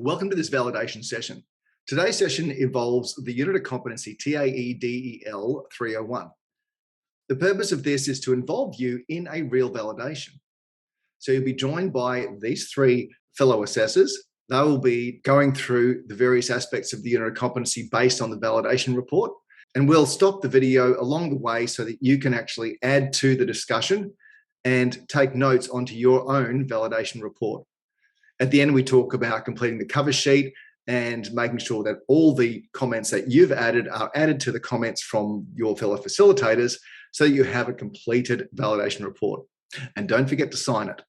Welcome to this validation session. Today's session involves the Unit of Competency TAEDEL301. The purpose of this is to involve you in a real validation. So you'll be joined by these three fellow assessors. They will be going through the various aspects of the Unit of Competency based on the validation report. And we'll stop the video along the way so that you can actually add to the discussion and take notes onto your own validation report. At the end, we talk about completing the cover sheet and making sure that all the comments that you've added are added to the comments from your fellow facilitators so that you have a completed validation report. And don't forget to sign it.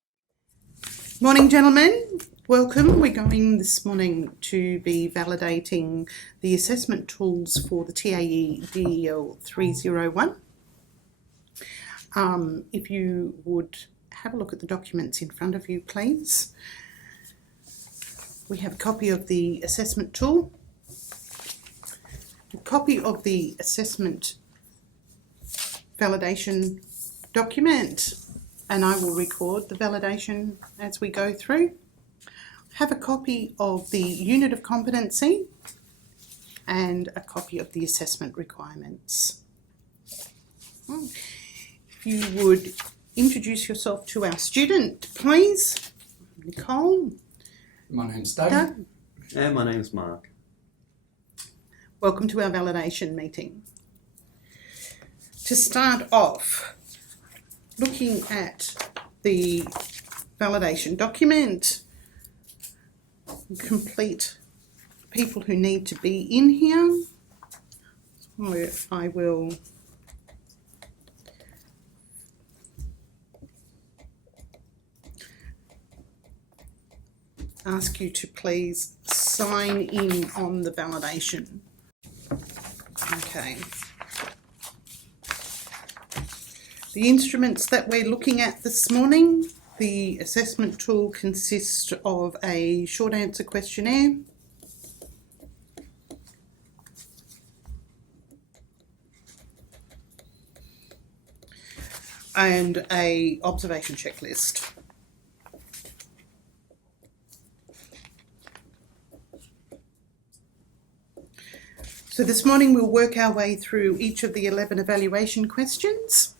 Morning, gentlemen. Welcome. We're going this morning to be validating the assessment tools for the TAEDEL301. If you would have a look at the documents in front of you, please. We have a copy of the assessment tool, a copy of the assessment validation document, and I will record the validation as we go through. Have a copy of the Unit of Competency and a copy of the assessment requirements. If you would introduce yourself to our student, please. Nicole. My name's Doug. And my name's Marc. Welcome to our validation meeting. To start off, looking at the validation document, complete people who need to be in here. So I will ask you to please sign in on the validation. Okay. The instruments that we're looking at this morning, the assessment tool consists of a short answer questionnaire, and a observation checklist. So this morning we'll work our way through each of the 11 evaluation questions.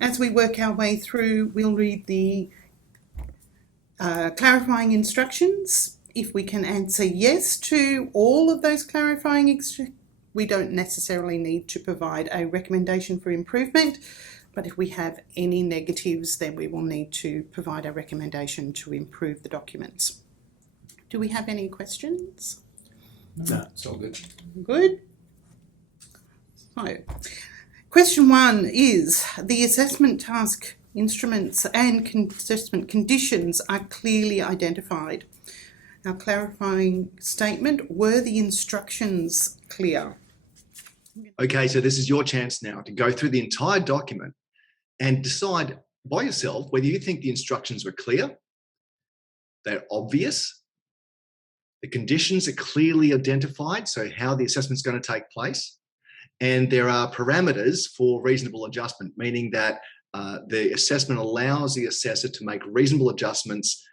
As we work our way through, we'll read the clarifying instructions. If we can answer yes to all of those clarifying instructions, we don't necessarily need to provide a recommendation for improvement, but if we have any negatives, then we will need to provide a recommendation to improve the documents. Do we have any questions? No, it's all good. Good. So, question 1 is, the assessment task instruments and assessment conditions are clearly identified. Our clarifying statement, were the instructions clear? Okay, so this is your chance now to go through the entire document and decide by yourself whether you think the instructions were clear, they're obvious, the conditions are clearly identified, so how the assessment's going to take place, and there are parameters for reasonable adjustment, meaning that the assessment allows the assessor to make reasonable adjustments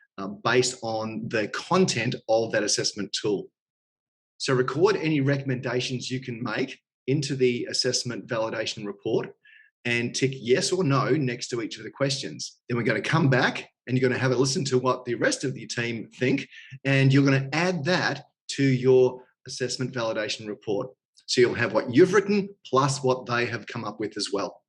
based on the content of that assessment tool. So record any recommendations you can make into the assessment validation report and tick yes or no next to each of the questions. Then we're going to come back and you're going to have a listen to what the rest of your team think, and you're going to add that to your assessment validation report. So you'll have what you've written plus what they have come up with as well.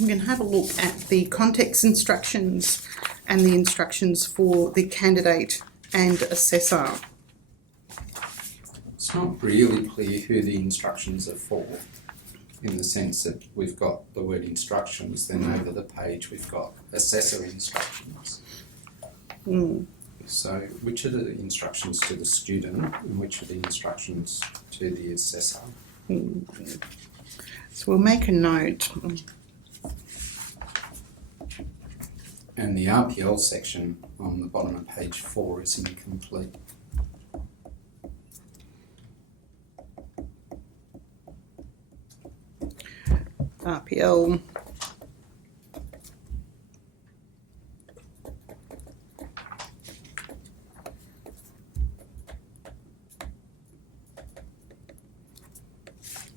We're going to have a look at the context instructions and the instructions for the candidate and assessor. It's not really clear who the instructions are for, in the sense that we've got the word instructions, then over the page we've got assessor instructions. So which are the instructions to the student and which are the instructions to the assessor? So we'll make a note. And the RPL section on the bottom of page 4 is incomplete. RPL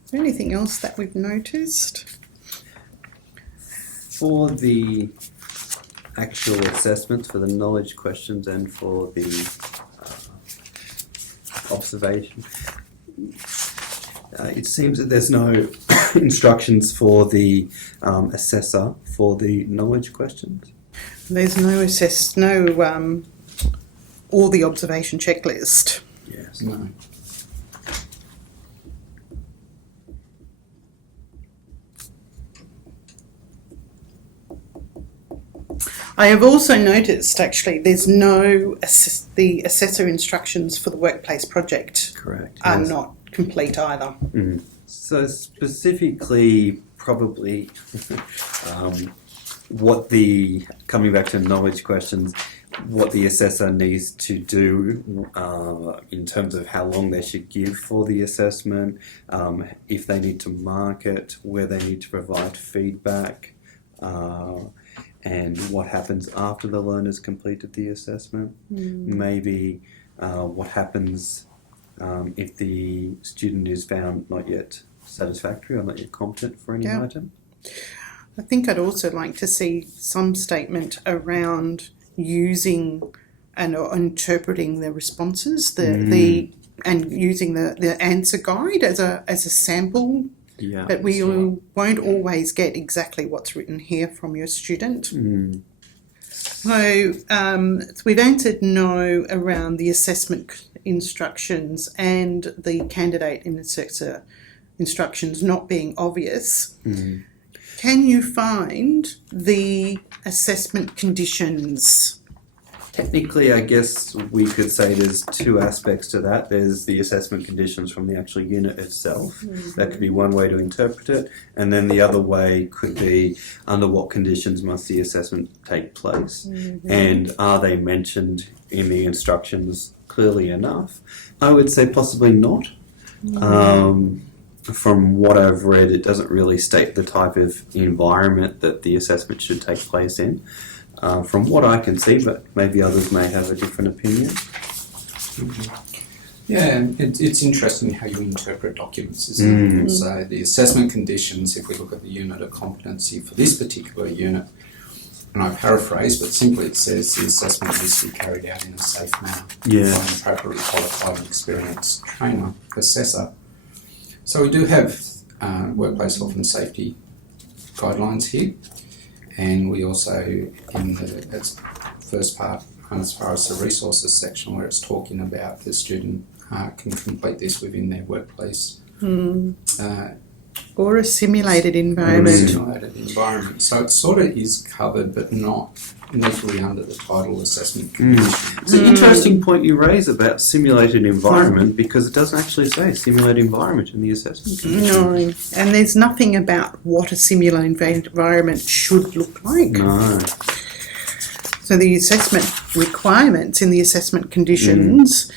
Is there anything else that we've noticed? For the actual assessments, for the knowledge questions and for the observation, it seems that there's no instructions for the assessor for the knowledge questions. There's or the observation checklist. Yes. No. I have also noticed, actually, there's no the assessor instructions for the workplace project Correct. are Yes. not complete either. Mm. So specifically, probably what the, coming back to knowledge questions, what the assessor needs to do in terms of how long they should give for the assessment, if they need to mark it, where they need to provide feedback, and what happens after the learner's completed the assessment. Maybe what happens if the student is found not yet satisfactory or not yet competent for any item. I think I'd also like to see some statement around using and or interpreting the responses, and using the answer guide as a sample. Yeah. But we won't always get exactly what's written here from your student. So we've answered no around the assessment instructions and the candidate in assessor instructions not being obvious. Can you find the assessment conditions? Technically, I guess we could say there's two aspects to that. There's the assessment conditions from the actual unit itself. That could be one way to interpret it. And then the other way could be under what conditions must the assessment take place? And are they mentioned in the instructions clearly enough? I would say possibly not. From what I've read, it doesn't really state the type of environment that the assessment should take place in. From what I can see, but maybe others may have a different opinion. Yeah, it's interesting how you interpret documents, isn't it? So the assessment conditions, if we look at the unit of competency for this particular unit, and I paraphrase, but simply it says the assessment needs to be carried out in a safe manner by an appropriately qualified and experienced trainer, assessor. So we do have workplace health and safety guidelines here. And we also, in the first part, as far as the resources section, where it's talking about the student can complete this within their workplace. Or a simulated environment. So it sort of is covered, but not neatly under the title assessment conditions. It's an interesting point you raise about simulated environment, because it doesn't actually say simulated environment in the assessment conditions. No, and there's nothing about what a simulated environment should look like. No. So the assessment requirements in the assessment conditions,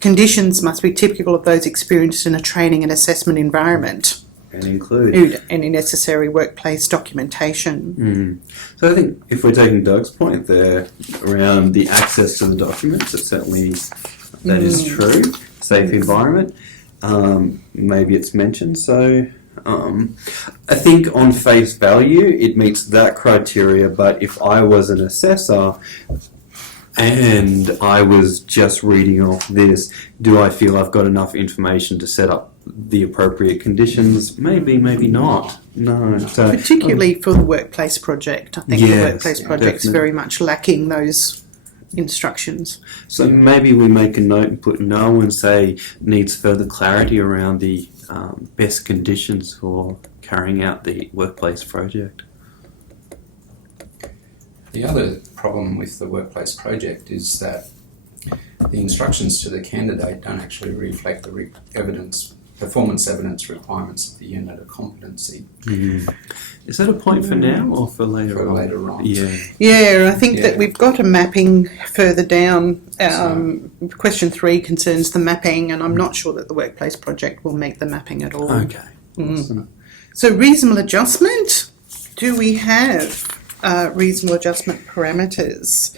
conditions must be typical of those experienced in a training and assessment environment. And include any necessary workplace documentation. So I think if we're taking Doug's point there around the access to the documents, that certainly that is true. Safe environment, maybe it's mentioned. So I think on face value it meets that criteria, but if I was an assessor and I was just reading off this, do I feel I've got enough information to set up the appropriate conditions? Maybe, maybe not. No. So, particularly for the workplace project. I think the workplace project's very much lacking those instructions. So maybe we make a note and put no and say needs further clarity around the best conditions for carrying out the workplace project. The other problem with the workplace project is that the instructions to the candidate don't actually reflect the performance evidence requirements of the unit of competency. Is that a point for now or for later on? For later on. Yeah, I think that we've got a mapping further down. Question 3 concerns the mapping, and I'm not sure that the workplace project will make the mapping at all. Okay. So reasonable adjustment. Do we have reasonable adjustment parameters?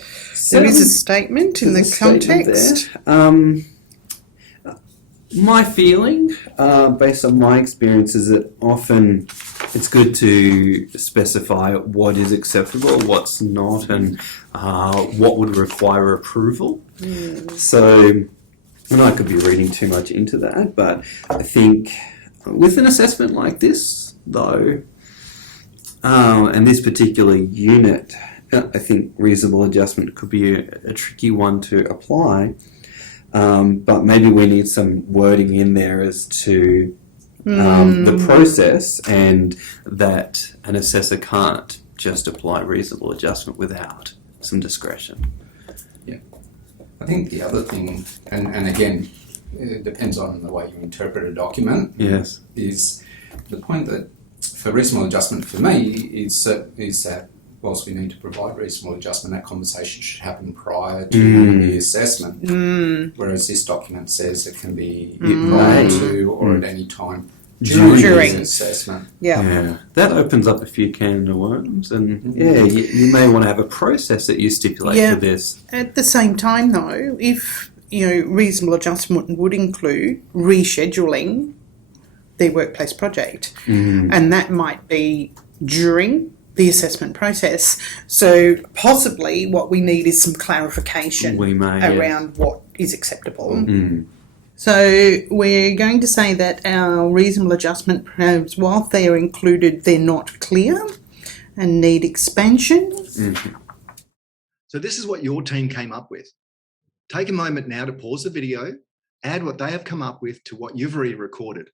There is a statement in the context. My feeling, based on my experience, is that often it's good to specify what is acceptable, what's not, and what would require approval. So, and I could be reading too much into that, but I think with an assessment like this, though, and this particular unit, I think reasonable adjustment could be a tricky one to apply. But maybe we need some wording in there as to the process, and that an assessor can't just apply reasonable adjustment without some discretion. Yeah. I think the other thing, and again, it depends on the way you interpret a document, Yes. is the point that for reasonable adjustment for me is that whilst we need to provide reasonable adjustment, that conversation should happen prior to the assessment. Whereas this document says it can be prior to or at any time during the assessment. Yeah. That opens up a few can of worms, and you may want to have a process that you stipulate for this. At the same time, though, if reasonable adjustment would include rescheduling their workplace project, and that might be during the assessment process. So possibly what we need is some clarification around what is acceptable. So we're going to say that our reasonable adjustment programs, while they are included, they're not clear and need expansion. So this is what your team came up with. Take a moment now to pause the video, add what they have come up with to what you've already recorded.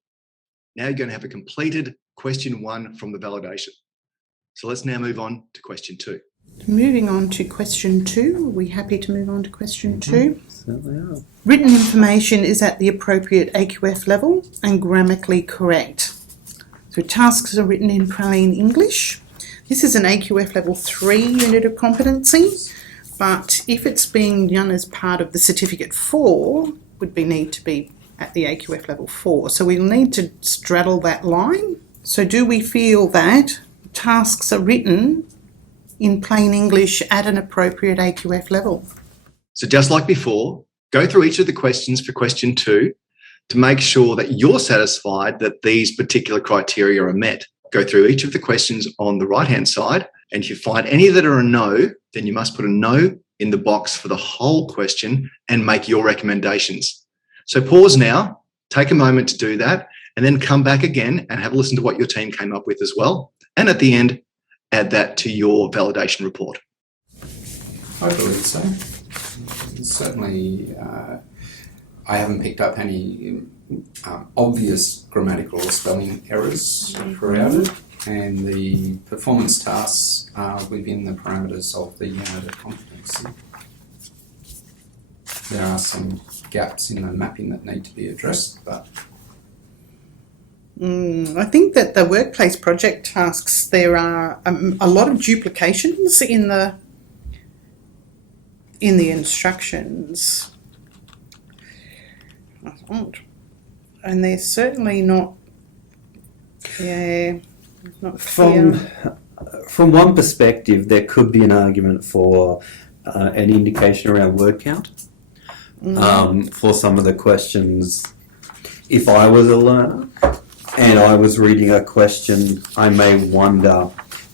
Now you're going to have a completed question 1 from the validation. So let's now move on to question 2. Moving on to question 2. Are we happy to move on to question 2? Certainly are. Written information is at the appropriate AQF level and grammatically correct. So tasks are written in plain English. This is an AQF level 3 unit of competency, but if it's being done as part of the certificate 4, would need to be at the AQF level 4. So we'll need to straddle that line. So do we feel that tasks are written in plain English at an appropriate AQF level? So just like before, go through each of the questions for question 2 to make sure that you're satisfied that these particular criteria are met. Go through each of the questions on the right-hand side, and if you find any that are a no, then you must put a no in the box for the whole question and make your recommendations. So pause now, take a moment to do that, and then come back again and have a listen to what your team came up with as well. And at the end, add that to your validation report. I believe so. Certainly, I haven't picked up any obvious grammatical or spelling errors throughout it, and the performance tasks are within the parameters of the unit of competency. There are some gaps in the mapping that need to be addressed, but I think that the workplace project tasks, there are a lot of duplications in the instructions. And they're certainly not, not clear. From one perspective, there could be an argument for an indication around word count. For some of the questions, if I was a learner and I was reading a question, I may wonder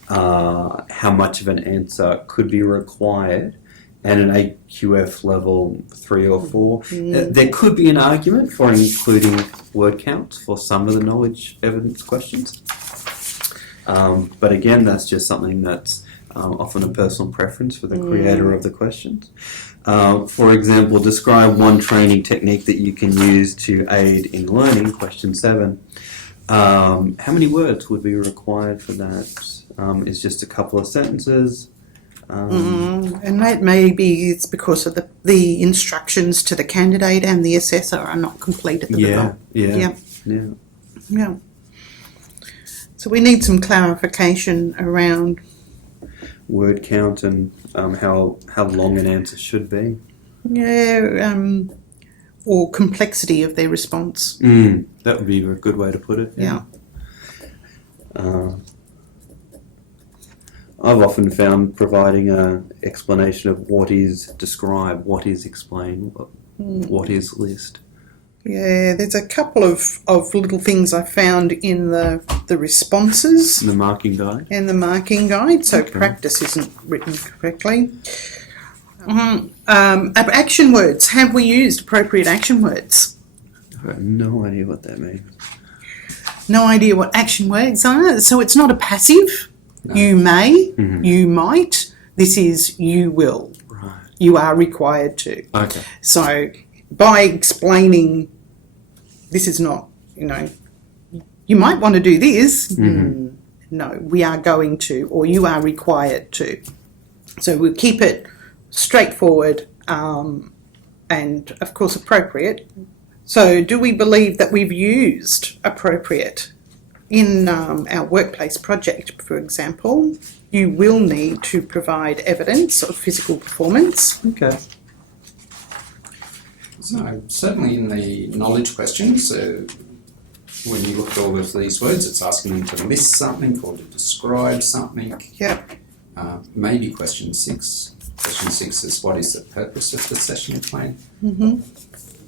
how much of an answer could be required at an AQF level 3 or 4. There could be an argument for including word counts for some of the knowledge evidence questions. But again, that's just something that's often a personal preference for the creator of the questions. For example, describe one training technique that you can use to aid in learning, question 7. How many words would be required for that? Is just a couple of sentences. And that maybe it's because of the instructions to the candidate and the assessor are not complete at the moment. Yeah. So we need some clarification around word count and how long an answer should be. Or complexity of their response. That would be a good way to put it. Yeah. I've often found providing an explanation of what is describe, what is explain, what is list Yeah, there's a couple of little things I found in the responses The marking guide. and the marking guide, so Okay. practice isn't written correctly. Action words. Have we used appropriate action words? I've got no idea what that means. No idea what action words are. So it's not a passive. No. You may, Mhm. you might. This is you will. Right. You are required to. Okay. So by explaining this is not, you might want to do this. Mhm. No, we are going to, or you are required to. So we'll keep it straightforward and, of course, appropriate. So do we believe that we've used appropriate? In our workplace project, for example, you will need to provide evidence of physical performance. Okay. So certainly in the knowledge questions, when you look at all of these words, it's asking them to list something or to describe something. Yep. Maybe question 6. Question 6 is what is the purpose of the session plan? Mm-hmm.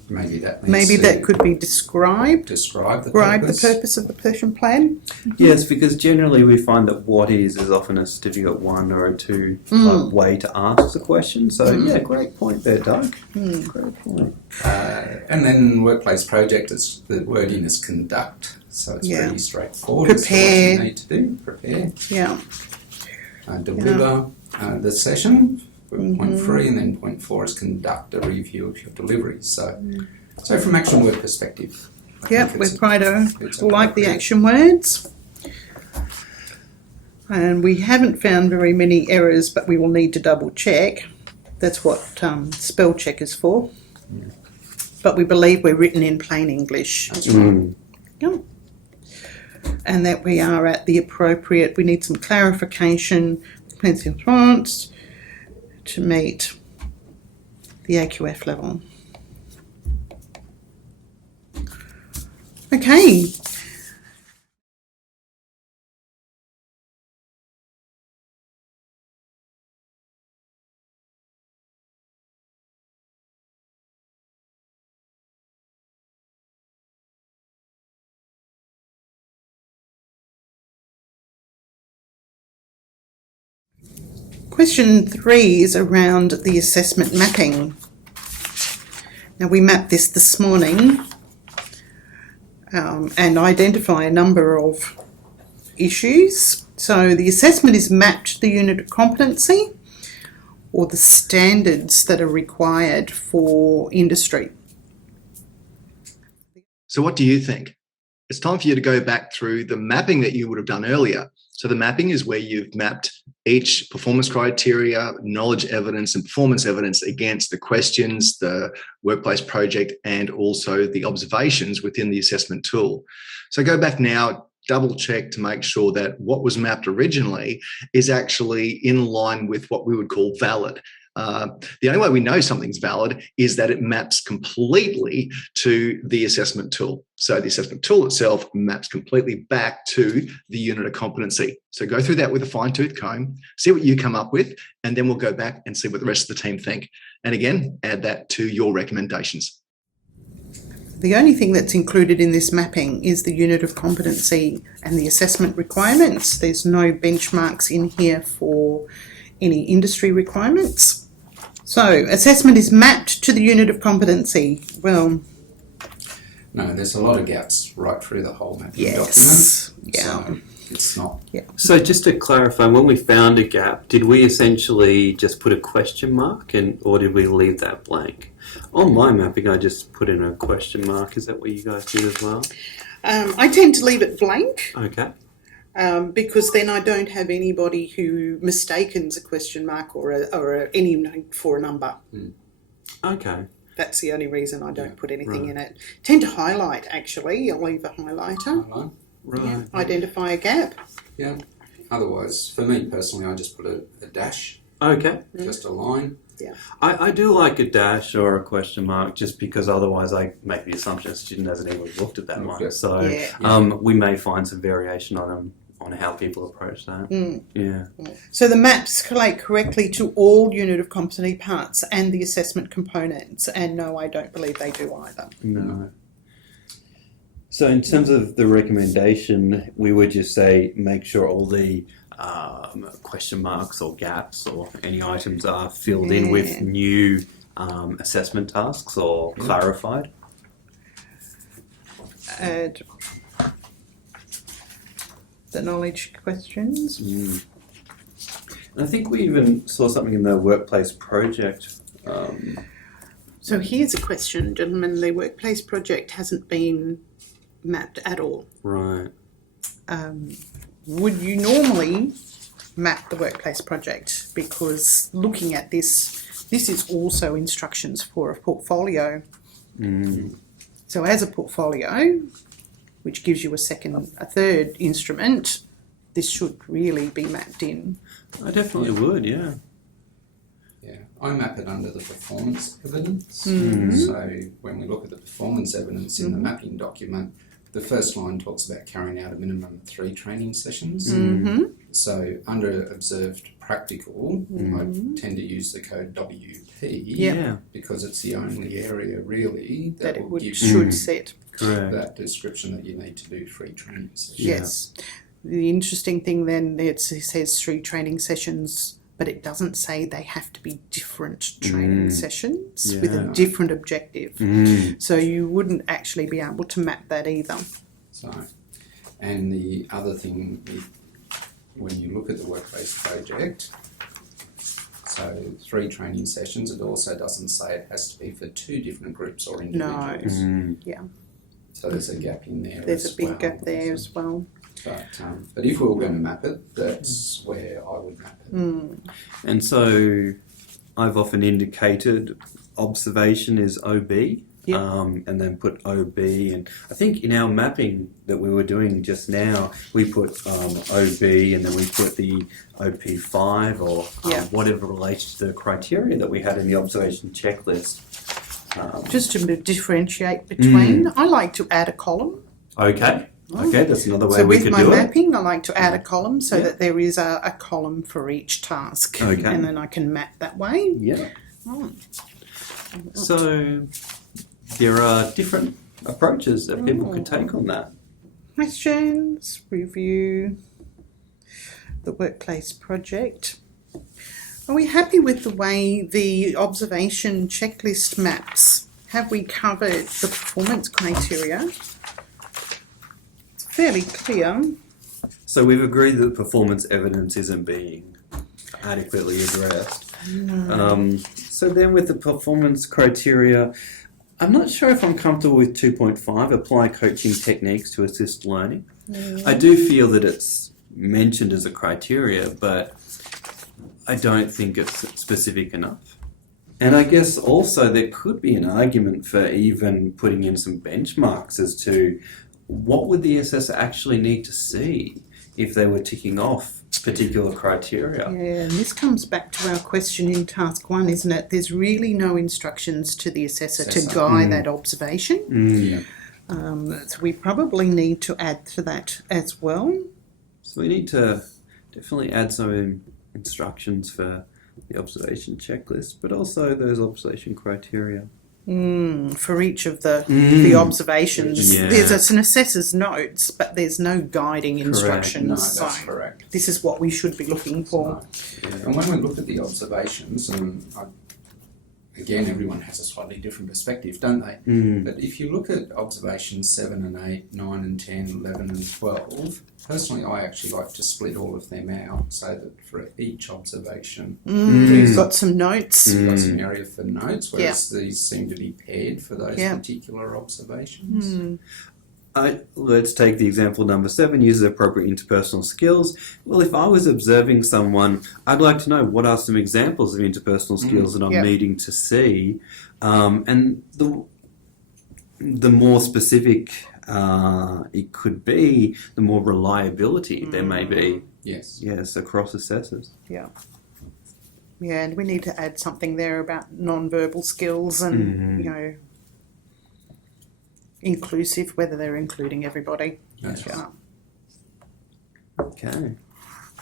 Maybe that needs Maybe to that could be described. describe the Describe the purpose. purpose of the session plan. Yes, because generally we find that what is often a certificate 1 or a 2 type way to ask the question. So yeah, great point there, Doug. Great point. And then workplace project, is the wording is conduct. So it's Yeah. pretty straightforward. It's Prepare. what you need to do. Prepare. Yeah. Deliver the session. Point 3, and then point 4 is conduct a review of your delivery. So from action word perspective, I Yep, think we're it's quite it's like the appropriate. action words. And we haven't found very many errors, but we will need to double check. That's what spell check is for. But we believe we're written in plain English. That's right. Yep. And that we are at the appropriate, we need some clarification, plenty of response to meet the AQF level. Okay. Question 3 is around the assessment mapping. Now we mapped this morning and identify a number of issues. So the assessment is mapped to the unit of competency or the standards that are required for industry. So what do you think? It's time for you to go back through the mapping that you would have done earlier. So the mapping is where you've mapped each performance criteria, knowledge evidence and performance evidence against the questions, the workplace project, and also the observations within the assessment tool. So go back now, double check to make sure that what was mapped originally is actually in line with what we would call valid. The only way we know something's valid is that it maps completely to the assessment tool. So the assessment tool itself maps completely back to the unit of competency. So go through that with a fine-tooth comb, see what you come up with, and then we'll go back and see what the rest of the team think. And again, add that to your recommendations. The only thing that's included in this mapping is the unit of competency and the assessment requirements. There's no benchmarks in here for any industry requirements. So assessment is mapped to the unit of competency. Well, No, there's a lot of gaps right through the whole mapping yes. document. Yeah. So it's not. So just to clarify, when we found a gap, did we essentially just put a question mark or did we leave that blank? On my mapping, I just put in a question mark. Is that what you guys did as well? I tend to leave it blank. Okay. Because then I don't have anybody who mistakens a question mark or any for a number. Okay. That's the only reason I don't put anything in it. Tend to highlight, actually. I'll leave a highlighter. Right. Yeah. Identify a gap. Yeah. Otherwise, for me personally, I just put a dash, Okay. just a line. Yeah. I do like a dash or a question mark just because otherwise I make the assumption a student hasn't even looked at that Okay. one. So Yeah. we may find some variation on how people approach that. Yeah. So the maps collate correctly to all unit of competency parts and the assessment components. And no, I don't believe they do either. No. So in terms of the recommendation, we would just say make sure all the question marks or gaps or any items are filled in with new assessment tasks or clarified. Add the knowledge questions. And I think we even saw something in the workplace project. So here's a question, gentlemen. The workplace project hasn't been mapped at all. Right. Would you normally map the workplace project? Because looking at this is also instructions for a portfolio. So as a portfolio, which gives you a third instrument, this should really be mapped in. I definitely would, yeah. Yeah, I map it under the performance evidence. So when we look at the performance evidence in the mapping document, the first line talks about carrying out a minimum of 3 training sessions. So under observed practical, I tend to use the code WP because it's the only area really that it will give should set. Correct. that description that you need to do 3 training sessions. Yes. The interesting thing then, it says 3 training sessions, but it doesn't say they have to be different training sessions with a different objective. So you wouldn't actually be able to map that either. So, and the other thing, when you look at the workplace project, so 3 training sessions, it also doesn't say it has to be for 2 different groups or individuals. Yeah. So there's a gap in there. There's a big gap there as well. But if we were going to map it, that's where I would map it. And so I've often indicated observation is OB, and then put OB. And I think in our mapping that we were doing just now, we put OB and then we put the OP5 or whatever relates to the criteria that we had in the observation checklist. Just to differentiate between, I like to add a column. Okay, that's another way we could do it. So with my mapping, I like to add a column so that there is a column for each task. Okay. And then I can map that way. Yeah. So there are different approaches that people could take on that. Questions, review the workplace project. Are we happy with the way the observation checklist maps? Have we covered the performance criteria? It's fairly clear. So we've agreed that performance evidence isn't being adequately addressed. So then with the performance criteria, I'm not sure if I'm comfortable with 2.5, apply coaching techniques to assist learning. I do feel that it's mentioned as a criteria, but I don't think it's specific enough. And I guess also there could be an argument for even putting in some benchmarks as to what would the assessor actually need to see if they were ticking off particular criteria. Yeah, and this comes back to our question in task 1, isn't it? There's really no instructions to the assessor to guide that observation. So we probably need to add to that as well. So we need to definitely add some instructions for the observation checklist, but also those observation criteria. For each of the observations. There's an assessor's notes, but there's no guiding instructions. No, that's correct. This is what we should be looking for. And when we look at the observations, and again, everyone has a slightly different perspective, don't they? But if you look at observations 7 and 8, 9 and 10, 11 and 12, personally I actually like to split all of them out so that for each observation We've got some notes. we've got some area for notes, whereas these seem to be paired for those particular observations. Let's take the example number 7, uses appropriate interpersonal skills. Well, if I was observing someone, I'd like to know what are some examples of interpersonal skills that I'm needing to see. And the more specific it could be, the more reliability there may be. Yes, across assessors. Yeah, and we need to add something there about non-verbal skills and, inclusive, whether they're including everybody. That's right. Okay.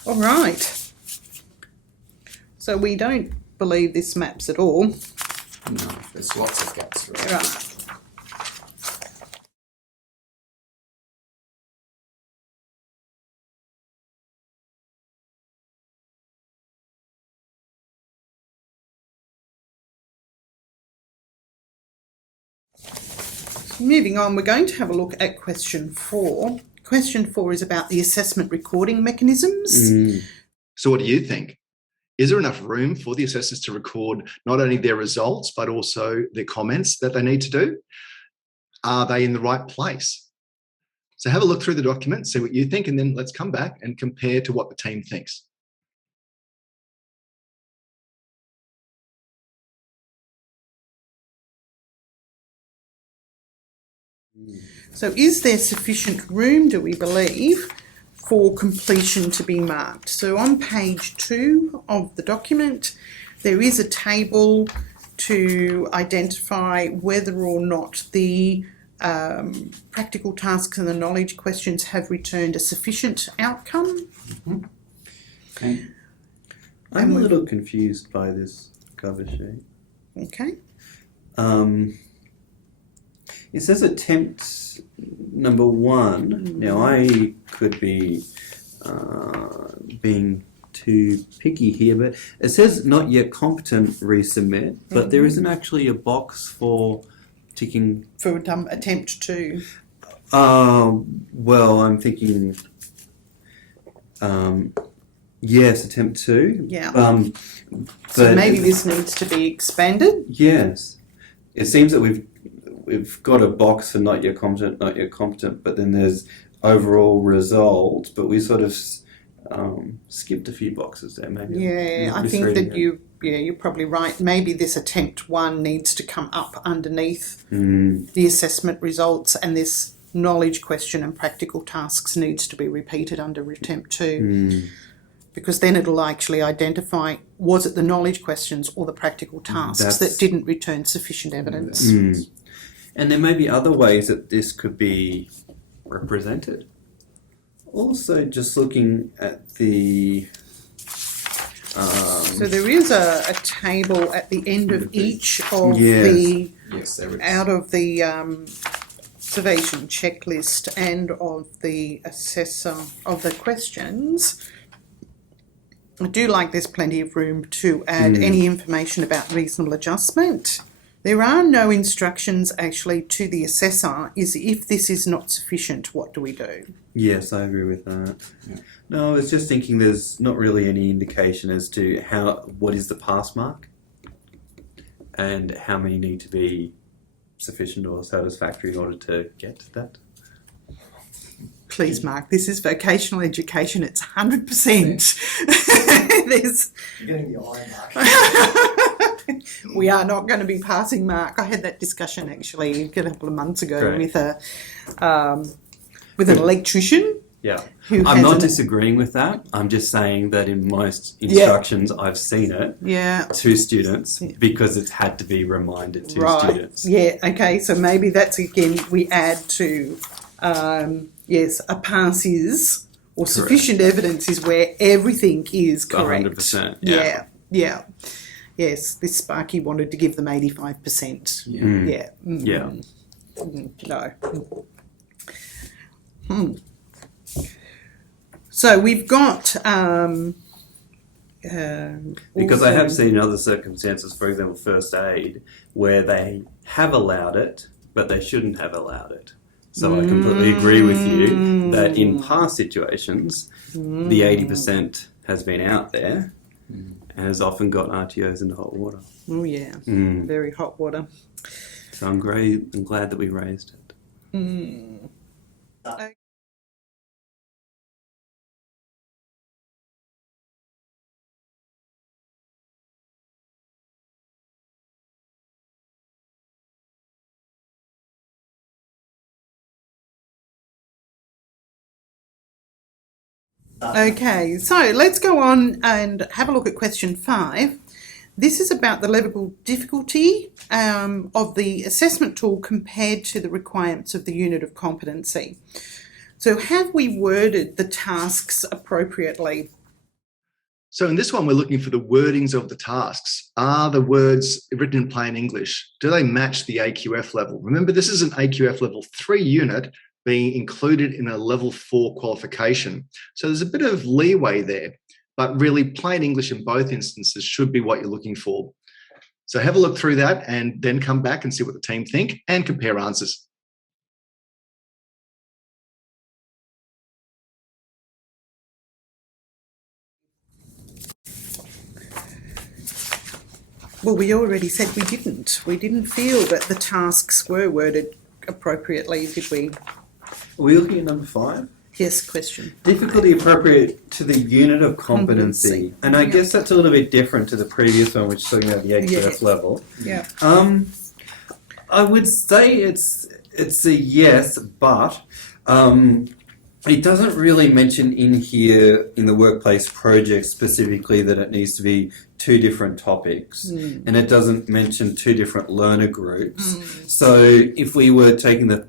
All right. So we don't believe this maps at all. No, there's lots of gaps. Right. Moving on, we're going to have a look at question 4. Question 4 is about the assessment recording mechanisms. So what do you think? Is there enough room for the assessors to record not only their results, but also their comments that they need to do? Are they in the right place? So have a look through the document, see what you think, and then let's come back and compare to what the team thinks. So is there sufficient room, do we believe, for completion to be marked? So on page 2 of the document, there is a table to identify whether or not the practical tasks and the knowledge questions have returned a sufficient outcome. Okay. I'm a little confused by this cover sheet. Okay. It says attempt number 1. Now, I could be being too picky here, but it says not yet competent, resubmit, but there isn't actually a box for ticking. For attempt 2. Well, I'm thinking, yes, attempt 2. Yeah. So So maybe this needs to be expanded. Yes. It seems that we've got a box for not yet competent, but then there's overall result, but we sort of skipped a few boxes there, maybe. Yeah, I think that you're probably right. Maybe this attempt 1 needs to come up underneath the assessment results, and this knowledge question and practical tasks needs to be repeated under attempt 2. Because then it'll actually identify, was it the knowledge questions or the practical tasks that didn't return sufficient evidence. And there may be other ways that this could be represented. Also, just looking at the... so there is a table at the end of each of Yes, there is. out of the observation checklist and of the assessor of the questions. I do like there's plenty of room to add any information about reasonable adjustment. There are no instructions actually to the assessor, is if this is not sufficient, what do we do? Yes, I agree with that. Yeah. No, I was just thinking there's not really any indication as to what is the pass mark and how many need to be sufficient or satisfactory in order to get to that. Please, Mark, this is vocational education. It's 100%. You're getting the eye mark. We are not going to be passing Mark. I had that discussion actually a couple of months ago Correct. with an electrician. Yeah. Who I'm has not an- disagreeing with that. I'm just saying that in most instructions I've seen it Yeah. to students because it's had to be reminded to Right. students. Yeah. Okay. So maybe that's again we add to yes, a pass is or sufficient evidence is where everything is correct. 100%. Yeah. Yeah. Yes. This Sparky wanted to give them 85%. Yeah. Yeah. Yeah. No. So we've got Because I have seen other circumstances, for example, first aid, where they have allowed it, but they shouldn't have allowed it. So I completely agree with you that in past situations, the 80% has been out there and has often got RTOs into hot water. Oh yeah, very hot water. So I'm glad that we raised it. Okay, so let's go on and have a look at question 5. This is about the level of difficulty of the assessment tool compared to the requirements of the unit of competency. So have we worded the tasks appropriately? So in this one, we're looking for the wordings of the tasks. Are the words written in plain English? Do they match the AQF level? Remember, this is an AQF level 3 unit being included in a level 4 qualification. So there's a bit of leeway there, but really plain English in both instances should be what you're looking for. So have a look through that and then come back and see what the team think and compare answers. Well, we already said we didn't. We didn't feel that the tasks were worded appropriately, did we? Are we looking at number 5? Yes, question. Difficulty appropriate to the unit of competency. And I guess that's a little bit different to the previous one, which is talking about the XS level. Yeah. I would say it's a yes, but it doesn't really mention in here in the workplace project specifically that it needs to be 2 different topics, and it doesn't mention 2 different learner groups. So if we were taking the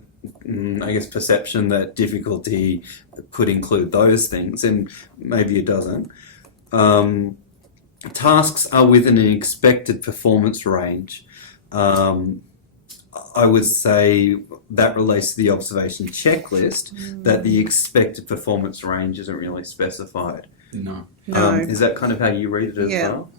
perception that difficulty could include those things, and maybe it doesn't. Tasks are within an expected performance range. I would say that relates to the observation checklist, that the expected performance range isn't really specified. No. Is that kind of how you read it as well?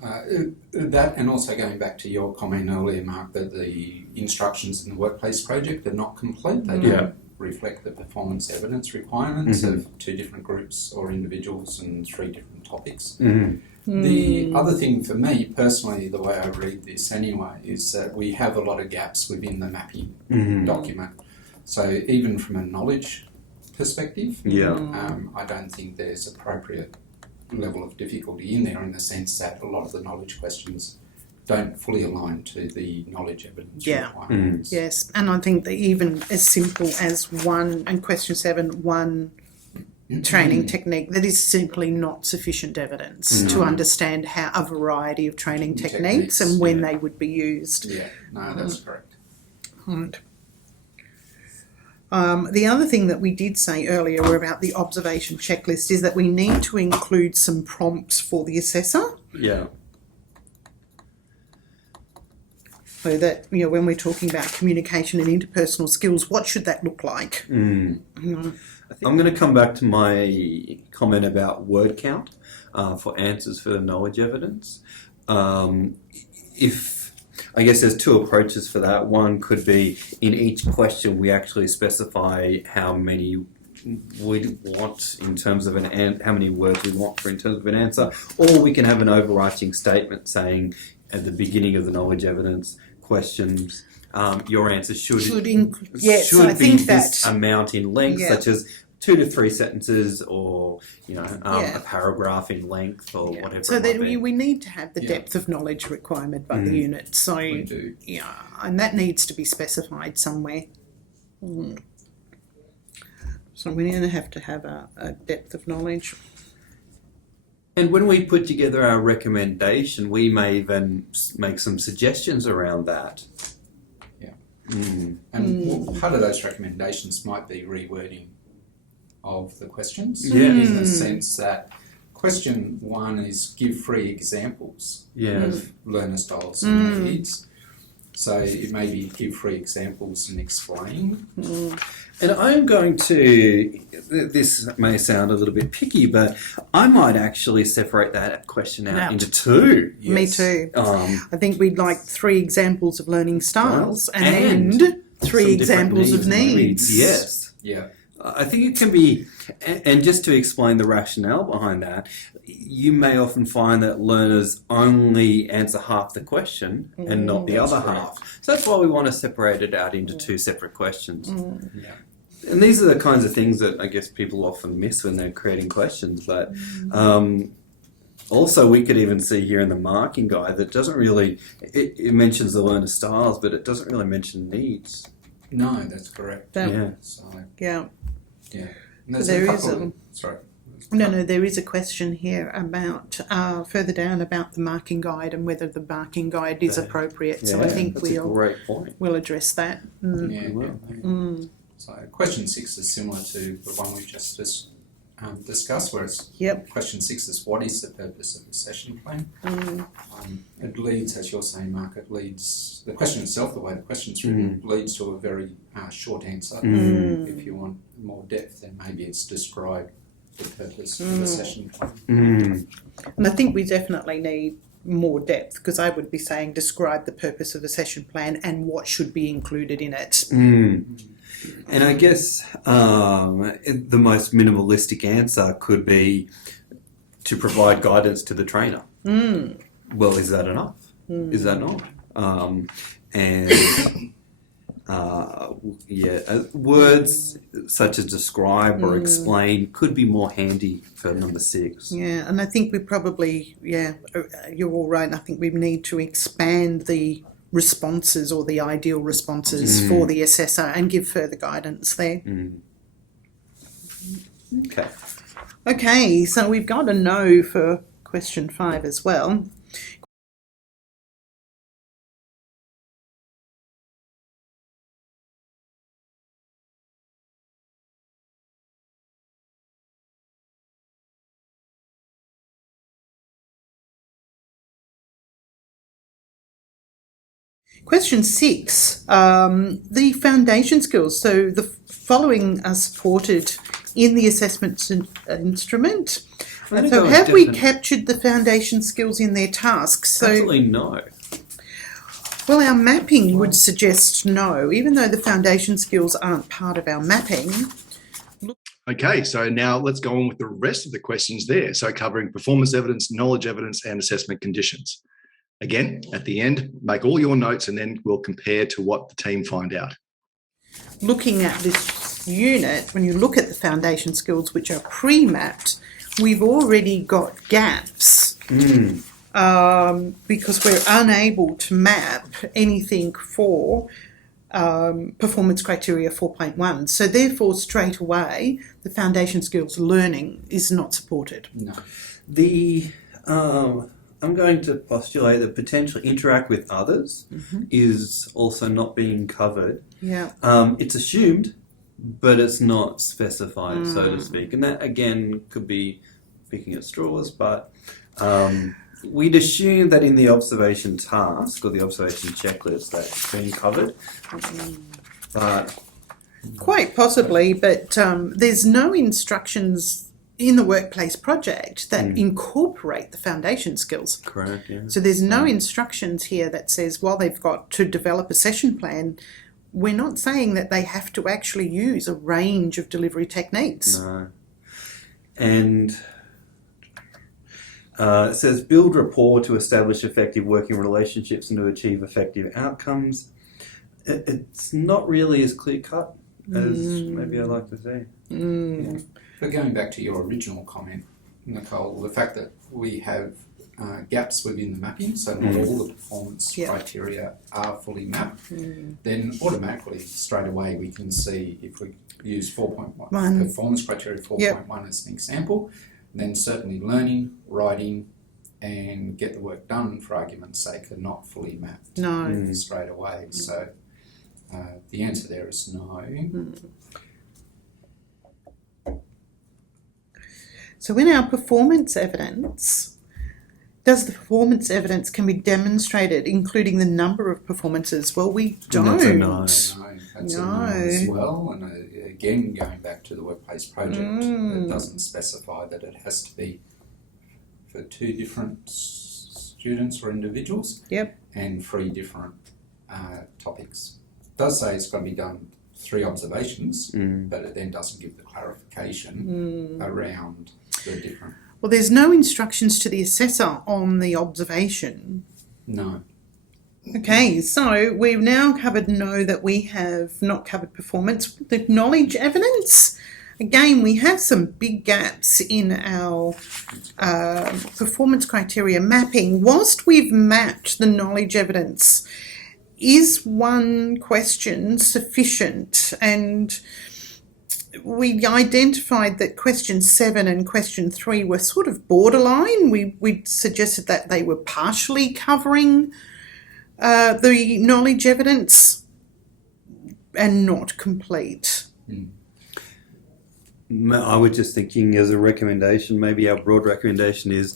That, and also going back to your comment earlier, Mark, that the instructions in the workplace project are not complete. They don't reflect the performance evidence requirements of 2 different groups or individuals and 3 different topics. The other thing for me personally, the way I read this anyway, is that we have a lot of gaps within the mapping document. So even from a knowledge perspective, I don't think there's appropriate level of difficulty in there, in the sense that a lot of the knowledge questions don't fully align to the knowledge evidence requirements. Yes, and I think that even as simple as question 7, one training technique, that is simply not sufficient evidence to understand how a variety of training techniques and when they would be used. Yeah, no, that's correct. Right. The other thing that we did say earlier about the observation checklist is that we need to include some prompts for the assessor. Yeah. So that, when we're talking about communication and interpersonal skills, what should that look like? I'm going to come back to my comment about word count for answers for the knowledge evidence. I guess there's 2 approaches for that. One could be in each question we actually specify how many we want in terms of how many words we want in terms of an answer, or we can have an overarching statement saying at the beginning of the knowledge evidence questions, your answer should be this amount in length, such as 2 to 3 sentences, or a paragraph in length, or whatever. So that we need to have the depth of knowledge requirement by the unit. So we do. And that needs to be specified somewhere. So we're going to have a depth of knowledge. And when we put together our recommendation, we may even make some suggestions around that. And part of those recommendations might be rewording of the questions, Yeah. in the sense that question 1 is give 3 examples of learner styles and needs. So it may be give 3 examples and explain. And I'm going to, this may sound a little bit picky, but I might actually separate that question out into 2. Yes. Me too. I think we'd like 3 examples of learning styles and 3 examples of needs. Yes. Yeah. I think it can be, and just to explain the rationale behind that, you may often find that learners only answer half the question and not the other half. So that's why we want to separate it out into 2 separate questions. Yeah. And these are the kinds of things that I guess people often miss when they're creating questions. But also we could even see here in the marking guide that doesn't really, it mentions the learner styles, but it doesn't really mention needs. No, that's correct. Yeah. And there's there a is couple sorry. No, there is a question here about further down about the marking guide and whether the marking guide is appropriate. So I think that's a great point. we'll address that. So question 6 is similar to the one we've just discussed, where it's question 6 is what is the purpose of the session plan? It leads, as you're saying, Mark, the question itself, the way the question's written, leads to a very short answer. If you want more depth, then maybe it's describe the purpose of the session plan. And I think we definitely need more depth, because I would be saying describe the purpose of the session plan and what should be included in it. And I guess the most minimalistic answer could be to provide guidance to the trainer. Well, is that enough? Is that not? And words such as describe or explain could be more handy for number 6. Yeah, and I think we probably, you're all right. I think we need to expand the responses or the ideal responses for the assessor and give further guidance there. Okay. Okay, so we've got a no for question 5 as well. Question 6, the foundation skills. So the following are supported in the assessment instrument. So have we captured the foundation skills in their tasks? So, absolutely no. Well, our mapping would suggest no, even though the foundation skills aren't part of our mapping. Okay, so now let's go on with the rest of the questions there. So covering performance evidence, knowledge evidence, and assessment conditions. Again, at the end, make all your notes and then we'll compare to what the team find out. Looking at this unit, when you look at the foundation skills which are pre-mapped, we've already got gaps because we're unable to map anything for performance criteria 4.1. So therefore, straight away, the foundation skills learning is not supported. No. I'm going to postulate that potentially interact with others is also not being covered. Yeah. It's assumed, but it's not specified, so to speak. And that, again, could be picking at straws, but we'd assume that in the observation task or the observation checklist that's been covered. But Quite possibly, but there's no instructions in the workplace project that incorporate the foundation skills. correct, yeah. So there's no instructions here that says, well, they've got to develop a session plan. We're not saying that they have to actually use a range of delivery techniques. No. And it says build rapport to establish effective working relationships and to achieve effective outcomes. It's not really as clear cut as maybe I'd like to see. Yeah. But going back to your original comment, Nicole, the fact that we have gaps within the mapping, so not all the performance criteria are fully mapped, then automatically, straight away, we can see if we use 4.1, performance criteria 4.1 as an example, then certainly learning, writing, and get the work done, for argument's sake, are not fully mapped straight away. So the answer there is no. So in our performance evidence, does the performance evidence can be demonstrated, including the number of performances? Well, we don't. That's a no. No, that's a no as well. And again, going back to the workplace project, it doesn't specify that it has to be for 2 different students or individuals and 3 different topics. It does say it's going to be done 3 observations, but it then doesn't give the clarification around the different. Well, there's no instructions to the assessor on the observation. No. Okay, so we've now covered no, that we have not covered performance. The knowledge evidence, again, we have some big gaps in our performance criteria mapping. Whilst we've mapped the knowledge evidence, is one question sufficient? And we identified that question 7 and question 3 were sort of borderline. We suggested that they were partially covering the knowledge evidence and not complete. I was just thinking as a recommendation, maybe our broad recommendation is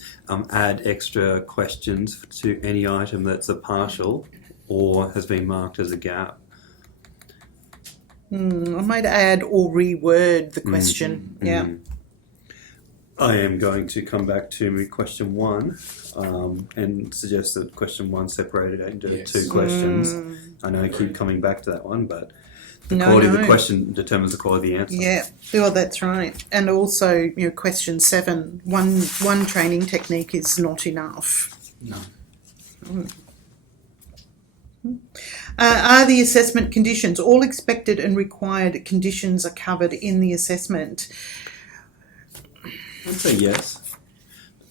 add extra questions to any item that's a partial or has been marked as a gap. I might add or reword the question. I am going to come back to question 1 and suggest that question 1 separated into 2 questions. I know I keep coming back to that one, but the quality of the question determines the quality of the answer. Yeah, well, that's right. And also, question 7, one training technique is not enough. No. Are the assessment conditions, all expected and required conditions are covered in the assessment? I'd say yes.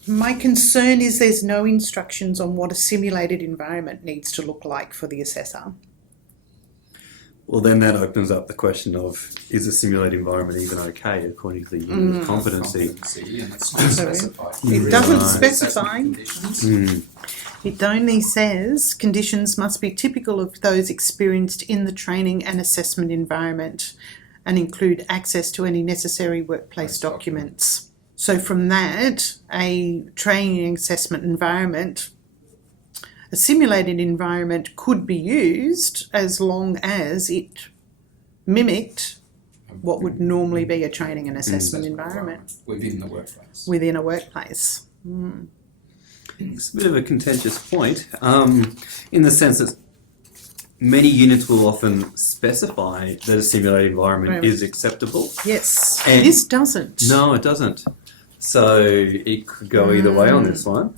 My concern is there's no instructions on what a simulated environment needs to look like for the assessor. Well, then that opens up the question of, is a simulated environment even okay according to the unit of competency? And it's not specified. It doesn't Right. specify. Conditions. It only says conditions must be typical of those experienced in the training and assessment environment and include access to any necessary workplace documents. So from that, a training and assessment environment, a simulated environment could be used as long as it mimicked what would normally be a training and assessment environment Within the workplace. within a workplace. It's a bit of a contentious point, in the sense that many units will often specify that a simulated environment is acceptable. Yes, And- this doesn't. No, it doesn't. So it could go either way on this one.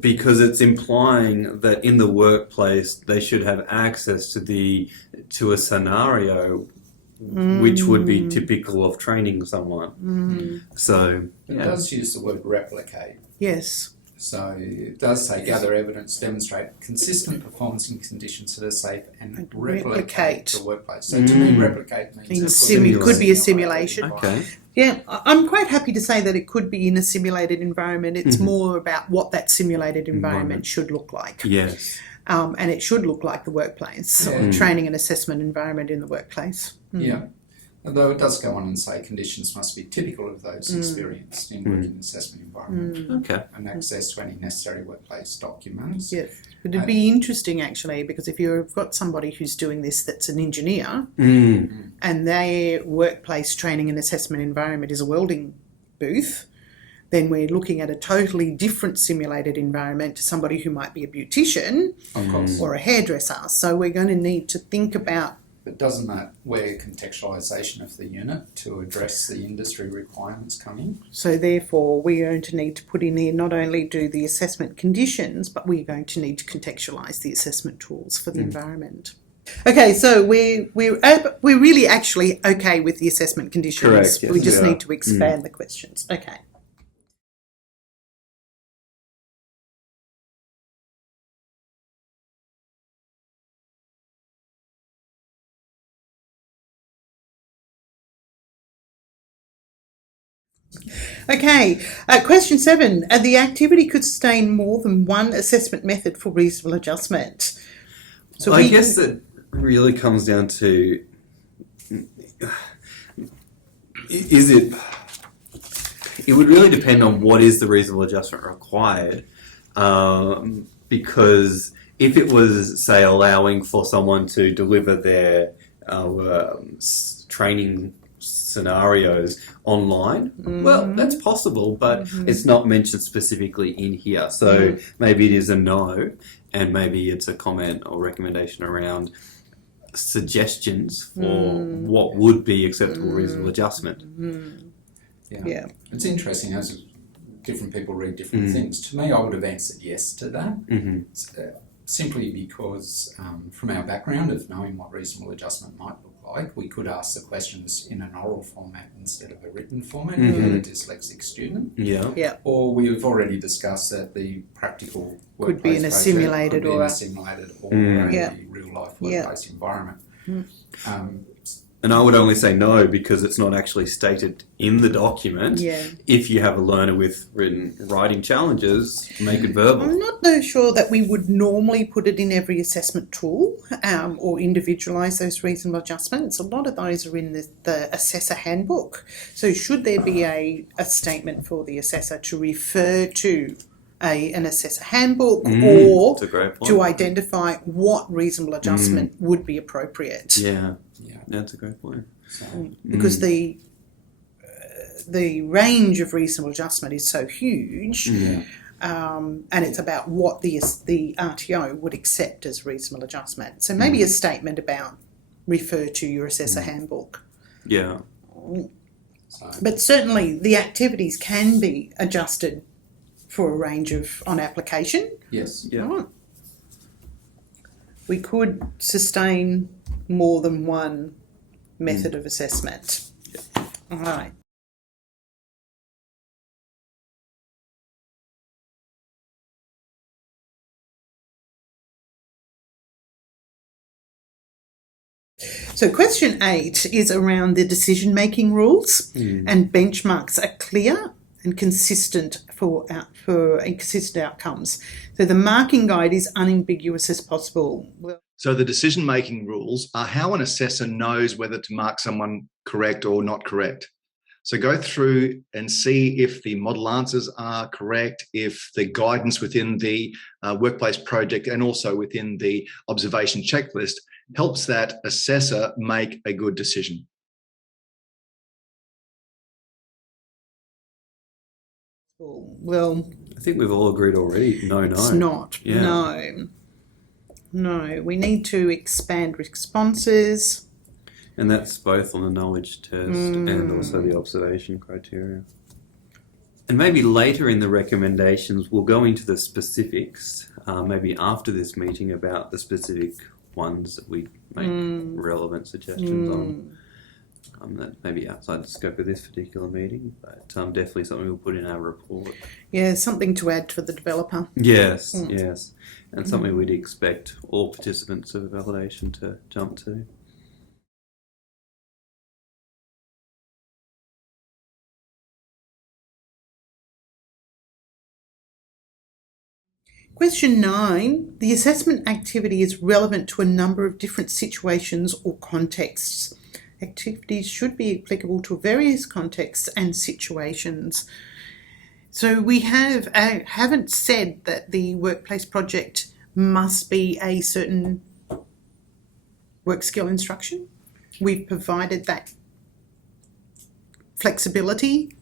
Because it's implying that in the workplace they should have access to a scenario which would be typical of training someone. So It does use the word replicate. Yes. So it does say gather evidence, demonstrate consistent performance in conditions that are safe and replicate the workplace. So to me, replicate means It could be a simulation. okay. Yeah, I'm quite happy to say that it could be in a simulated environment. It's more about what that simulated environment should look like. Yes. And it should look like the workplace, or training and assessment environment in the workplace. Yeah. Although it does go on and say conditions must be typical of those experienced in working assessment environment Okay. and access to any necessary workplace documents. Yes. But it'd be interesting actually, because if you've got somebody who's doing this that's an engineer and their workplace training and assessment environment is a welding booth, then we're looking at a totally different simulated environment to somebody who might be a beautician Of course. or a hairdresser. So we're going to need to think about. But doesn't that where contextualisation of the unit to address the industry requirements come in? So therefore, we're going to need to put in there not only do the assessment conditions, but we're going to need to contextualise the assessment tools for the environment. Okay, so we're really actually okay with the assessment conditions. Correct, yes, we just we are. need to expand the questions. Okay. Okay, question 7. The activity could sustain more than one assessment method for reasonable adjustment. So I guess that really comes down to, is it would really depend on what is the reasonable adjustment required, because if it was, say, allowing for someone to deliver their training scenarios online, well, that's possible, but it's not mentioned specifically in here. So maybe it is a no, and maybe it's a comment or recommendation around suggestions for what would be acceptable reasonable adjustment. Yeah. It's interesting as different people read different things. To me, I would have answered yes to that, simply because from our background of knowing what reasonable adjustment might look like, we could ask the questions in an oral format instead of a written format if you're a dyslexic student. Yeah. Or we've already discussed that the practical Could be in a workplace project simulated could be or in a- a simulated or a Yeah. real life Yeah. workplace environment. And I would only say no because it's not actually stated in the document. Yeah. If you have a learner with writing challenges, make it verbal. I'm not so sure that we would normally put it in every assessment tool or individualise those reasonable adjustments. A lot of those are in the assessor handbook. So should there be a statement for the assessor to refer to an assessor handbook or That's a great point. to identify what reasonable adjustment would be appropriate? Yeah, that's a great point. So, Because the range of reasonable adjustment is so huge, and it's about what the RTO would accept as reasonable adjustment. So maybe a statement about refer to your assessor handbook. Yeah. But certainly the activities can be adjusted for a range of on application. yes. Yeah. Oh, we could sustain more than one method of assessment. All right. So question 8 is around the decision-making rules, and benchmarks are clear and consistent for consistent outcomes. So the marking guide is unambiguous as possible. So the decision-making rules are how an assessor knows whether to mark someone correct or not correct. So go through and see if the model answers are correct, if the guidance within the workplace project and also within the observation checklist helps that assessor make a good decision. Well, I think we've all agreed already. No. it's not. Yeah. No. We need to expand responses. And that's both on the knowledge test and also the observation criteria. And maybe later in the recommendations, we'll go into the specifics, maybe after this meeting, about the specific ones that we make relevant suggestions on. That may be outside the scope of this particular meeting, but definitely something we'll put in our report. Yeah, something to add for the developer. Yes. And something we'd expect all participants of the validation to jump to. Question 9, the assessment activity is relevant to a number of different situations or contexts. Activities should be applicable to various contexts and situations. So we haven't said that the workplace project must be a certain work skill instruction. We've provided that flexibility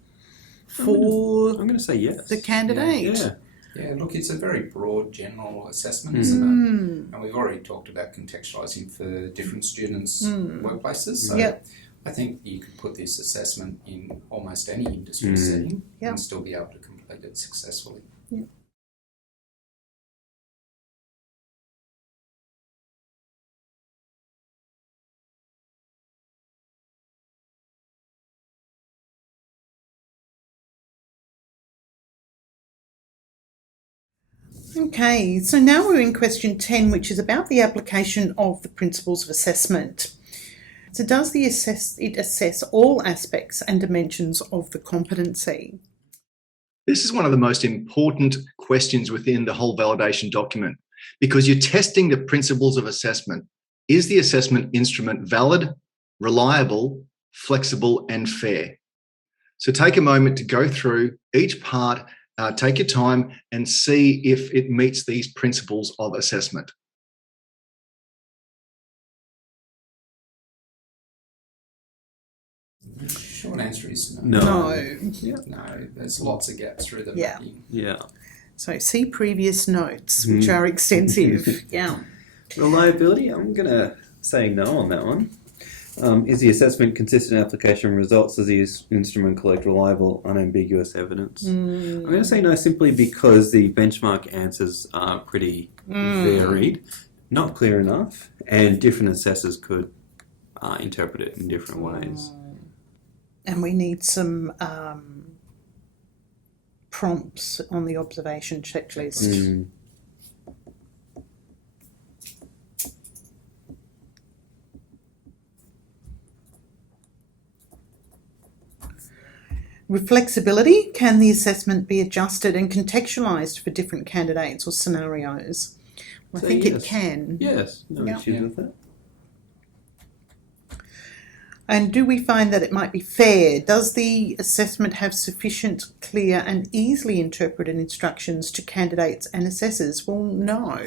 for I'm going to say yes. the candidate. Yeah. Yeah, look, it's a very broad general assessment, isn't it? And we've already talked about contextualising for different students' workplaces. So I think you could put this assessment in almost any industry setting and still be able to complete it successfully. Yep. Okay, so now we're in question 10, which is about the application of the principles of assessment. So does it assess all aspects and dimensions of the competency? This is one of the most important questions within the whole validation document, because you're testing the principles of assessment. Is the assessment instrument valid, reliable, flexible, and fair? So take a moment to go through each part, take your time and see if it meets these principles of assessment. Short answer is No. No, there's lots of gaps through the Yeah. mapping. Yeah. So see previous notes, which are extensive. Reliability, I'm going to say no on that one. Is the assessment consistent application of results? Does the instrument collect reliable, unambiguous evidence? I'm going to say no simply because the benchmark answers are pretty varied, not clear enough, and different assessors could interpret it in different ways. And we need some prompts on the observation checklist. With flexibility, can the assessment be adjusted and contextualised for different candidates or scenarios? I think yes. it can. Yes, no issues with that. And do we find that it might be fair? Does the assessment have sufficient, clear and easily interpreted instructions to candidates and assessors? Well, no.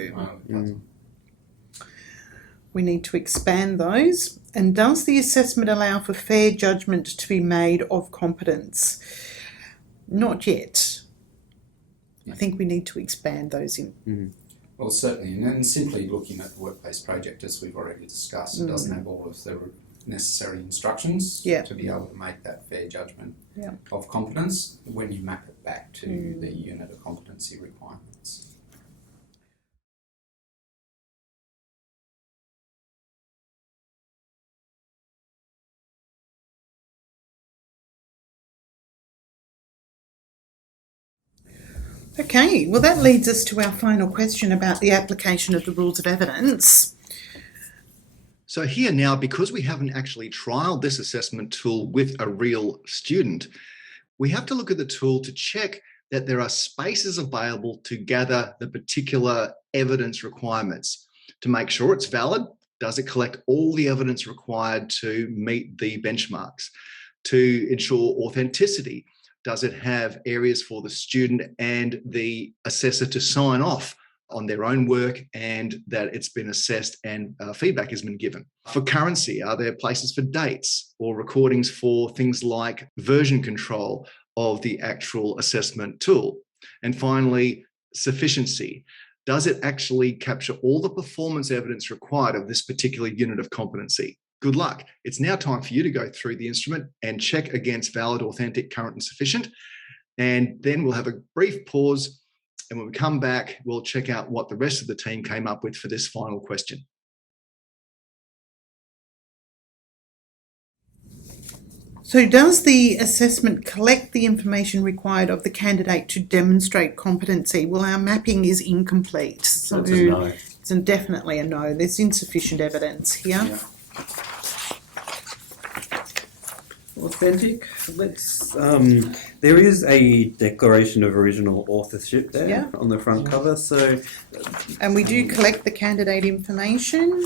We need to expand those. And does the assessment allow for fair judgment to be made of competence? Not yet. I think we need to expand those in. Well, certainly, and then simply looking at the workplace project, as we've already discussed, it doesn't have all of the necessary instructions to be able to make that fair judgment of competence when you map it back to the unit of competency requirements. Okay, well that leads us to our final question about the application of the rules of evidence. So here now, because we haven't actually trialed this assessment tool with a real student, we have to look at the tool to check that there are spaces available to gather the particular evidence requirements to make sure it's valid. Does it collect all the evidence required to meet the benchmarks? To ensure authenticity, does it have areas for the student and the assessor to sign off on their own work and that it's been assessed and feedback has been given? For currency, are there places for dates or recordings for things like version control of the actual assessment tool? And finally, sufficiency. Does it actually capture all the performance evidence required of this particular unit of competency? Good luck. It's now time for you to go through the instrument and check against valid, authentic, current, and sufficient. And then we'll have a brief pause. And when we come back, we'll check out what the rest of the team came up with for this final question. So does the assessment collect the information required of the candidate to demonstrate competency? Well, our mapping is incomplete. So That's a no. it's definitely a no. There's insufficient evidence here. Yeah. Authentic. Let's. There is a declaration of original authorship there on the front cover. So, And we do collect the candidate information.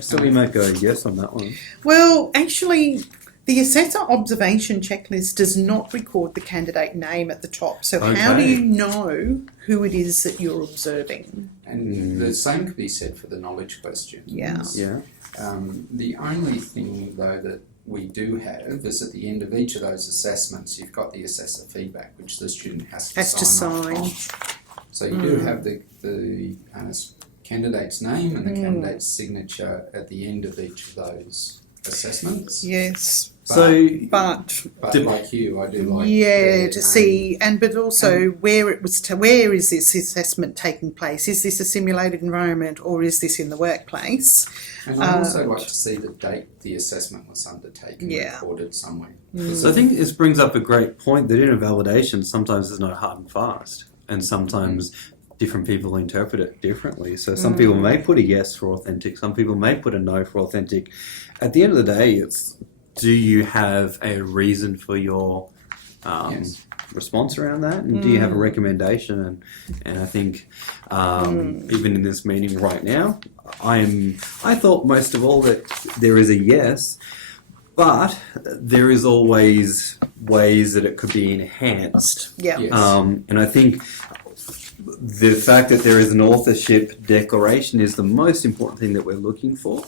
so we might go yes on that one. Well, actually, the assessor observation checklist does not record the candidate name at the top. So how do Okay. you know who it is that you're observing? And the same could be said for the knowledge question. Yeah. Yeah. The only thing, though, that we do have is at the end of each of those assessments, you've got the assessor feedback, which the student has to sign off on. So you do have the candidate's name and the candidate's signature at the end of each of those assessments. Yes. But But like you, I do like to see, but also where is this assessment taking place? Is this a simulated environment or is this in the workplace? And I also like to see the date the assessment was undertaken recorded somewhere. So I think this brings up a great point that in a validation, sometimes there's no hard and fast, and sometimes different people interpret it differently. So some people may put a yes for authentic, some people may put a no for authentic. At the end of the day, it's do you have a reason for your response around that, and do you have a recommendation? And I think even in this meeting right now, I thought most of all that there is a yes, but there is always ways that it could be enhanced. Yeah. Yes. And I think the fact that there is an authorship declaration is the most important thing that we're looking for.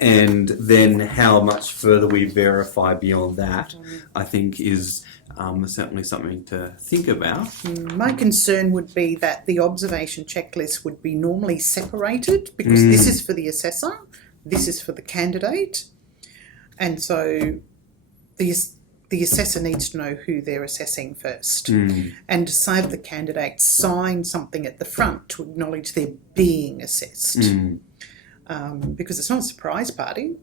And then how much further we verify beyond that, I think is certainly something to think about. My concern would be that the observation checklist would be normally separated because this is for the assessor, this is for the candidate, and so the assessor needs to know who they're assessing first, and to have the candidate sign something at the front to acknowledge they're being assessed. Because it's not a surprise party.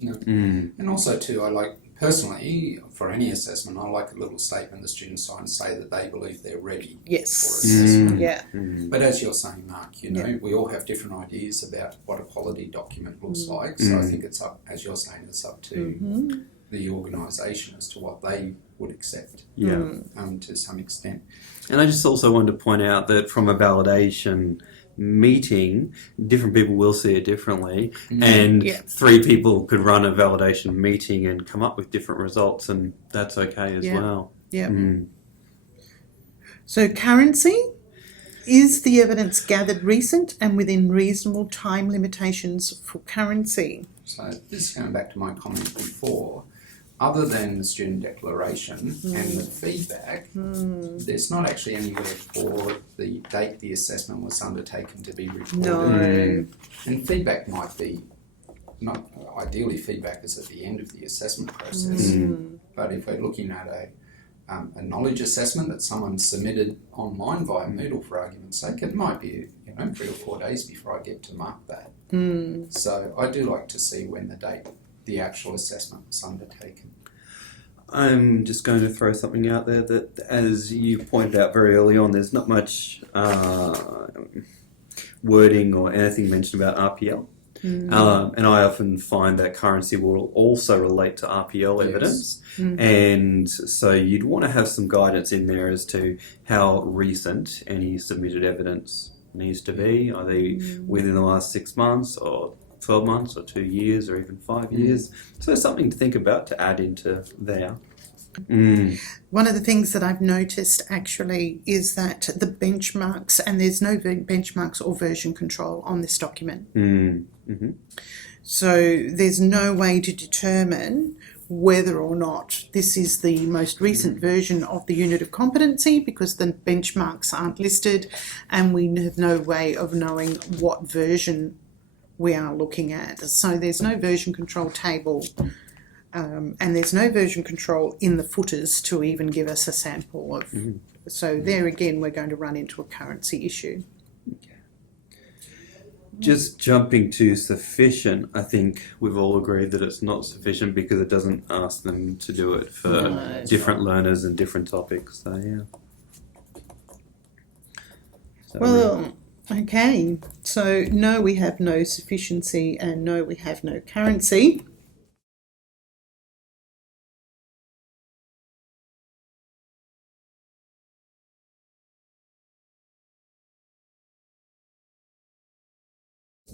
No. And also too, I like, personally, for any assessment, I like a little statement the students sign to say that they believe they're ready for assessment. Yeah. But as you're saying, Mark, you know, we all have different ideas about what a quality document looks like. So I think it's up, as you're saying, it's up to the organisation as to what they would accept to some extent. And I just also wanted to point out that from a validation meeting, different people will see it differently, and 3 people could run a validation meeting and come up with different results, and that's okay as well. So currency, is the evidence gathered recent and within reasonable time limitations for currency? So this is going back to my comment before. Other than the student declaration and the feedback, there's not actually anywhere for the date the assessment was undertaken to be recorded. No. And feedback might be, not ideally feedback is at the end of the assessment process, but if we're looking at a knowledge assessment that someone submitted online via Moodle, for argument's sake, it might be 3 or 4 days before I get to mark that. So I do like to see when the actual assessment was undertaken. I'm just going to throw something out there that, as you pointed out very early on, there's not much wording or anything mentioned about RPL. And I often find that currency will also relate to RPL evidence. And so you'd want to have some guidance in there as to how recent any submitted evidence needs to be. Are they within the last 6 months or 12 months or 2 years or even 5 years? So something to think about to add into there. One of the things that I've noticed actually is that the benchmarks, and there's no benchmarks or version control on this document. So there's no way to determine whether or not this is the most recent version of the unit of competency, because the benchmarks aren't listed, and we have no way of knowing what version we are looking at. So there's no version control table, and there's no version control in the footers to even give us a sample of. So there again, we're going to run into a currency issue. Just jumping to sufficient, I think we've all agreed that it's not sufficient because it doesn't ask them to do it for different learners and different topics. So yeah. So, Well, okay. So no, we have no sufficiency, and no, we have no currency.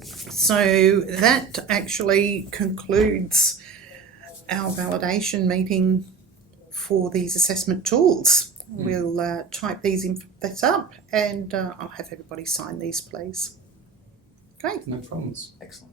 So that actually concludes our validation meeting for these assessment tools. We'll type these inputs up, and I'll have everybody sign these, please. Great. No problems. Excellent.